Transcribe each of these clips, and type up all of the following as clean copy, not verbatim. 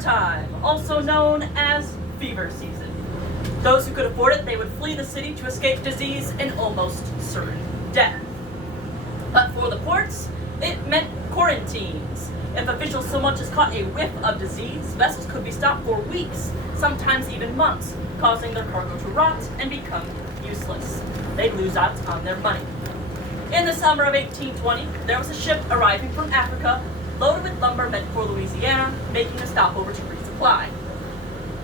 summertime, also known as fever season. Those who could afford it, they would flee the city to escape disease and almost certain death. But for the ports, it meant quarantines. If officials so much as caught a whiff of disease, vessels could be stopped for weeks, sometimes even months, causing their cargo to rot and become useless. They'd lose out on their money. In the summer of 1820, there was a ship arriving from Africa, loaded with lumber meant for Louisiana, making a stopover to resupply.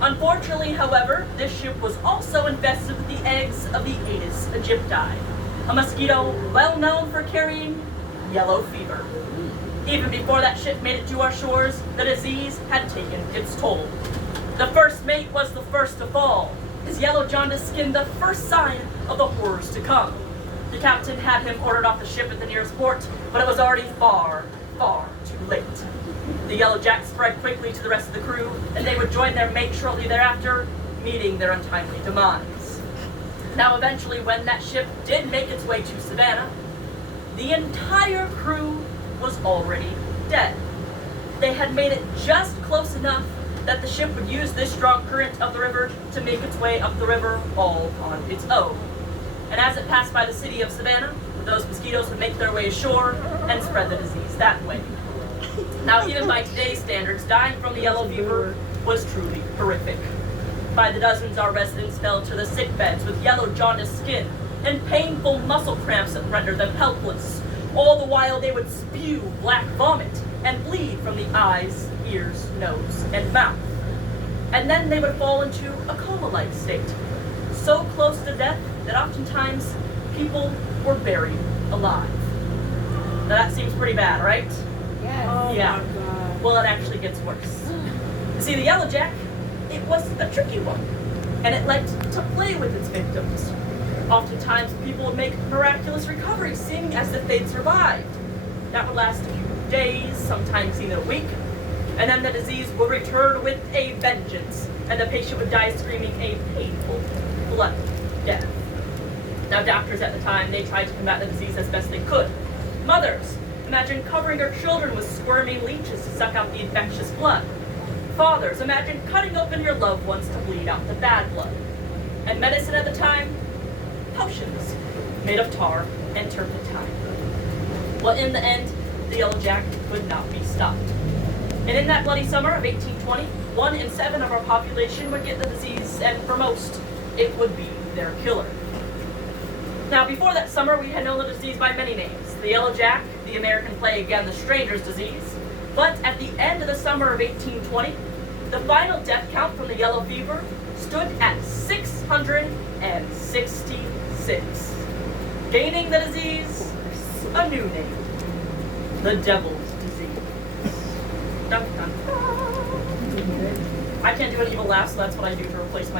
Unfortunately, however, this ship was also infested with the eggs of the Aedes aegypti, a mosquito well known for carrying yellow fever. Even before that ship made it to our shores, the disease had taken its toll. The first mate was the first to fall, his yellow jaundiced skin the first sign of the horrors to come. The captain had him ordered off the ship at the nearest port, but it was already far, far too late. The yellow jack spread quickly to the rest of the crew, and they would join their mate shortly thereafter, meeting their untimely demise. Now eventually, when that ship did make its way to Savanah, the entire crew was already dead. They had made it just close enough that the ship would use this strong current of the river to make its way up the river all on its own. And as it passed by the city of Savanah, those mosquitoes would make their way ashore and spread the disease that way. Now, even by today's standards, dying from the yellow fever was truly horrific. By the dozens, our residents fell to the sick beds with yellow jaundiced skin and painful muscle cramps that rendered them helpless. All the while they would spew black vomit and bleed from the eyes, ears, nose, and mouth. And then they would fall into a coma-like state, so close to death that oftentimes people were buried alive. Now that seems pretty bad, right? Yes. Oh Yeah. my God. Well, it actually gets worse. You see, the yellow jack, it was a tricky one, and it liked to play with its victims. Oftentimes, people would make miraculous recoveries, seeming as if they'd survived. That would last a few days, sometimes even a week, and then the disease would return with a vengeance, and the patient would die screaming a painful, bloody death. Now, doctors at the time, they tried to combat the disease as best they could. Mothers, imagine covering their children with squirming leeches to suck out the infectious blood. Fathers, imagine cutting open your loved ones to bleed out the bad blood. And medicine at the time? Potions made of tar and turpentine. Well, in the end, the yellow jack could not be stopped. And in that bloody summer of 1820, 1 in 7 of our population would get the disease, and for most, it would be their killer. Now, before that summer, we had known the disease by many names. The yellow jack, the American plague, and the stranger's disease. But at the end of the summer of 1820, the final death count from the yellow fever stood at 666, gaining the disease a new name, the devil's disease. Dun, dun, dun. I can't do an evil laugh, so that's what I do to replace my